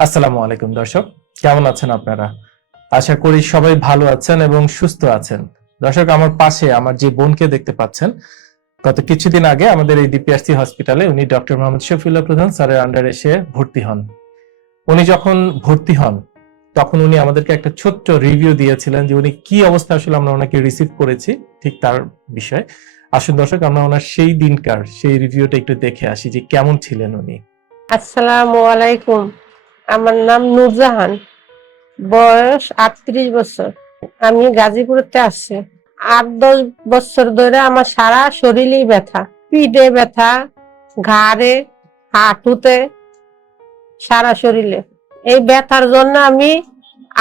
আসসালামু আলাইকুম দর্শক, কেমন আছেন আপনারা? আশা করি সবাই ভালো আছেন এবং সুস্থ আছেন। দর্শক, আমার পাশে আমার যে বোনকে দেখতে পাচ্ছেন, গত কিছুদিন আগে আমাদের এই ডিপিআরসি হসপিটালে উনি ডক্টর মোহাম্মদ শফিউল্লাহ প্রধান স্যারের আন্ডারে এসে ভর্তি হন। উনি যখন ভর্তি হন, তখন উনি আমাদেরকে একটা ছোট্ট রিভিউ দিয়েছিলেন যে উনি কি অবস্থা আসলে আমরা ওনাকে রিসিভ করেছি, ঠিক তার বিষয়। আসুন দর্শক, আমরা ওনার সেই দিনকার, সেই রিভিউটা একটু দেখে আসি যে কেমন ছিলেন উনি। আসসালামু আলাইকুম। আমার নাম নূরজাহান। বয়স আটত্রিশ বছর। আমি গাজীপুরতে আসছি আট দশ বছর ধরে আমার সারা শরীরেই ব্যথা। পিঠে ব্যথা, ঘাড়ে, হাঁটুতে, সারা শরীরে। এই ব্যথার জন্য আমি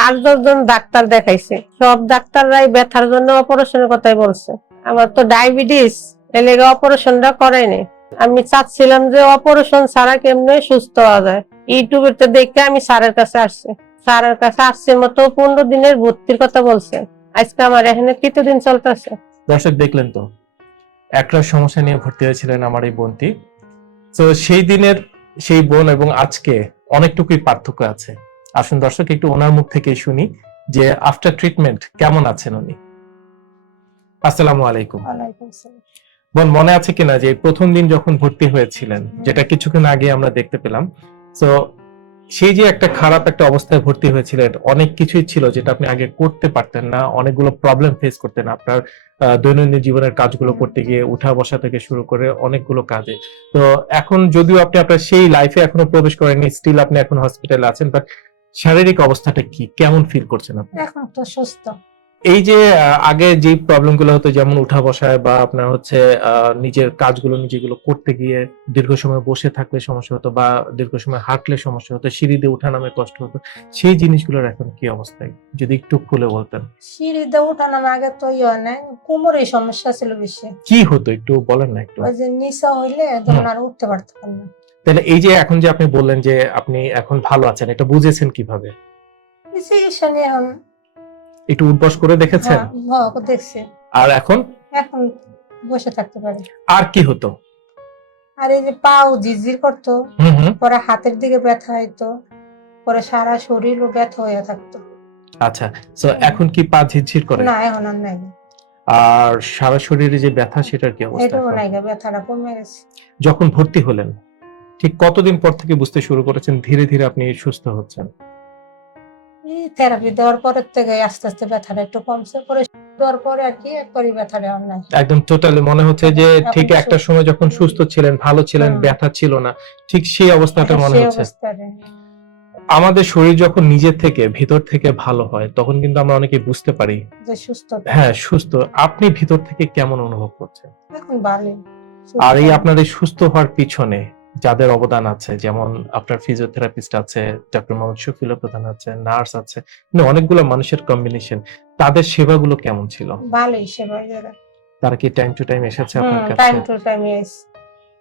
আট দশজন ডাক্তার দেখাইছি। সব ডাক্তাররাই ব্যথার জন্য অপারেশনের কথাই বলছে। আমার তো ডায়াবেটিস এর লেগে অপারেশনটা করাইনি আমি চাচ্ছিলাম যে অপারেশন ছাড়া কেমনে সুস্থ হওয়া যায়। ইউটিউবেতে দেখে আমি স্যারের কাছে আসছি। স্যারের কাছে আসছে মতো পনেরো দিনের ভর্তির কথা বলছে আজকে আমার এখানে তৃতীয় দিন চলতেছে। দর্শক দেখলেন তো? একটা সমস্যা নিয়ে ভর্তি হয়েছিলেন আমার এই বোনটি। তো সেই দিনের সেই বোন এবং আজকে অনেকটুকুই পার্থক্য আছে। আসুন দর্শক একটু ওনার মুখ থেকে শুনি যে আফটার ট্রিটমেন্ট কেমন আছেন উনি? আসসালামু আলাইকুম। বোন মনে আছে কিনা যে প্রথম দিন যখন ভর্তি হয়েছিলেন যেটা কিছুক্ষণ আগে আমরা দেখতে পেলাম তো সেই যে একটা খারাপ একটা অবস্থায় ভর্তি হয়েছিলেন, অনেক কিছুই ছিল যেটা আপনি আগে করতে পারতেন না, অনেকগুলো প্রবলেম ফেস করতেন আপনার দৈনন্দিন জীবনের কাজগুলো করতে গিয়ে, উঠা বসা থেকে শুরু করে অনেকগুলো কাজে। তো এখন যদিও আপনি আপনার সেই লাইফে এখনও প্রবেশ করেননি স্টিল আপনি এখন হসপিটালে আছেন বাট শারীরিক অবস্থাটা কি? কেমন ফিল করছেন আপনি? এখন তো সুস্থ। এই যে আগে যে প্রবলেমগুলো হতো যেমন উঠা বসায় বা আপনার হচ্ছে নিজের কাজগুলো নিজেগুলো করতে গিয়ে দীর্ঘ সময় বসে থাকলে সমস্যা হতো বা দীর্ঘ সময় হাঁটলে সমস্যা হতো সিঁড়ি দিয়ে উঠা নামে কষ্ট হতো সেই জিনিসগুলোর এখন কি অবস্থায় যদি একটু খুলে বলতেন। সিঁড়িতে উঠানোর আগে তো ইয়ে নাই কোমরের সমস্যা ছিল বেশি। কি হতো একটু বলেন না একটু। ওই যে নিচা হইলে তখন আর উঠতে পারতাম না। তাহলে এই যে এখন যে আপনি বললেন যে আপনি এখন ভালো আছেন এটা বুঝেছেন কীভাবে? চিকিৎসা নিয়ে একটু উদ্বাস করে দেখেছেন? হ্যাঁ, আর এখন? এখন বসে থাকতে পারি। আর কি হতো? আর এই যে পাও ঝিরঝির করতো পরে হাতের দিকে ব্যথা হইতো পরে সারা শরীরও ব্যথা হয়ে থাকতো। আচ্ছা তো এখন কি পা ঝিরঝির করে? না এখন আর নাই। আর সারা শরীরে যে ব্যথা সেটার কি অবস্থা এটাও নাই গা, ব্যথাটা কমে গেছে। যখন ভর্তি হলেন ঠিক কতদিন পর থেকে বুঝতে শুরু করেছেন ধীরে ধীরে আপনি সুস্থ হচ্ছেন? থেরাপি দেওয়ার পরের থেকে আস্তে আস্তে ব্যথাটা একটু কমছে পরে দেওয়ার পরে আর কি একবারই ব্যথাটা আর নাই। একদম টোটালি মনে হচ্ছে যে ঠিক একটা সময় যখন সুস্থ ছিলেন ভালো ছিলেন ব্যথা ছিল না ঠিক সেই অবস্থাটা মনে হচ্ছে। আমাদের শরীর যখন নিজের থেকে ভিতর থেকে ভালো হয় তখন কিন্তু আমরা অনেকে বুঝতে পারি। যে সুস্থ। হ্যাঁ সুস্থ। আপনি ভিতর থেকে কেমন অনুভব করছেন? এখন ভালো আর এই আপনার এই সুস্থ হওয়ার পিছনে যাদের অবদান আছে যেমন আপনার ফিজিওথেরাপিস্ট আছে ডক্টর মোহাম্মদ শফিউল্লাহ প্রধান আছে নার্স আছে মানে অনেকগুলো মানুষের কম্বিনেশন তাদের সেবাগুলো কেমন ছিল? ভালোই সেবা তারা কি টাইম টু টাইম এসেছে আপনার কাছে? টাইম টু টাইম ইয়েস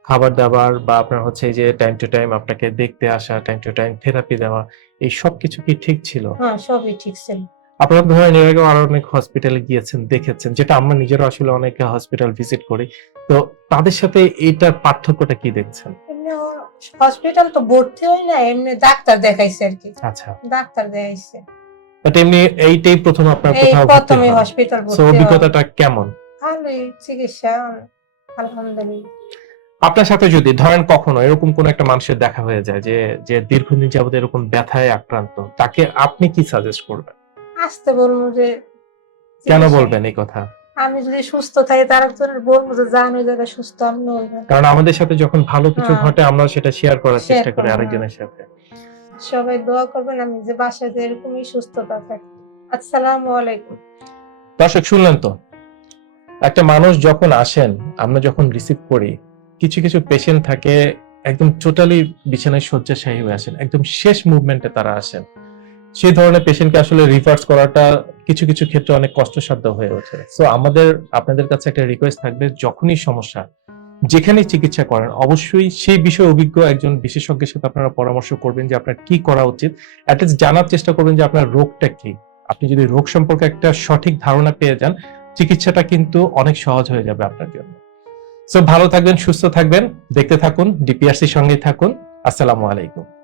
খাবার দাবার বা আপনার হচ্ছে যে টাইম টু টাইম আপনাকে দেখতে আসা টাইম টু টাইম থেরাপি দেওয়া এই সব কিছু কি ঠিক ছিল? হ্যাঁ সবই ঠিক ছিল। আপনারা ধরেন এর আগে আরও অনেক হসপিটালে গিয়েছেন দেখেছেন যেটা আমরা নিজেরা আসলে অনেক হসপিটাল ভিজিট করি। তো তাদের সাথে এটার পার্থক্যটা কি দেখছেন? হসপিটাল তো ভর্তি হই না এমনি ডাক্তার দেখাইছে আর কি। আচ্ছা। ডাক্তার দেখাইছে। বাট এমনি এইটাই প্রথম আপনার কোথাও প্রথমে হসপিটাল ভর্তি। অভিজ্ঞতাটা কেমন? ভালোই চিকিৎসা আলহামদুলিল্লাহ। আপনার সাথে যদি ধরেন কখনো এরকম কোন একটা মানুষের দেখা হয়ে যায় যে যে দীর্ঘদিন যাবত এরকম ব্যথায় আক্রান্ত তাকে আপনি কি সাজেস্ট করবেন? আসতে বলব যে কেন বলবেন এই কথা? আমি যদি সুস্থ থাকি তার জন্য বলব যে যান ওই জায়গায় সুস্থ হইবেন কারণ আমাদের সাথে যখন ভালো কিছু হ্যাঁ। ঘটে আমরা সেটা শেয়ার করার চেষ্টা করি আরেকজনের সাথে। সবাই দোয়া করবেন আমি যে বাসায় যে এরকমই সুস্থতা থাকি। আসসালামু আলাইকুম। দর্শক শুনলেন তো? একটা মানুষ যখন আসেন আমরা যখন রিসিভ করি কিছু কিছু পেশেন্ট থাকে একদম টোটালি বিছানায় শয্যাশায়ী হয়ে আসেন একদম শেষ মুভমেন্টে তারা আসেন। সেই ধরনের পেশেন্টকে আসলে রিভার্স করাটা কিছু কিছু ক্ষেত্রে অনেক কষ্টসাধ্য হয়ে ওঠে। সো আমাদের, আপনাদের কাছে একটা রিকোয়েস্ট থাকবে, যখনই সমস্যা, যেখানে চিকিৎসা করেন, অবশ্যই সেই বিষয়ে অভিজ্ঞ একজন বিশেষজ্ঞের সাথে আপনারা পরামর্শ করবেন যে আপনার কি করা উচিত। অ্যাটলিস্ট জানার চেষ্টা করবেন যে আপনার রোগটা কি। আপনি যদি রোগ সম্পর্কে একটা সঠিক ধারণা পেয়ে যান, চিকিৎসাটা কিন্তু অনেক সহজ হয়ে যাবে আপনার জন্য। সো ভালো থাকবেন, সুস্থ থাকবেন, দেখতে থাকুন ডিপিআরসির সঙ্গেই থাকুন। আসসালামু আলাইকুম।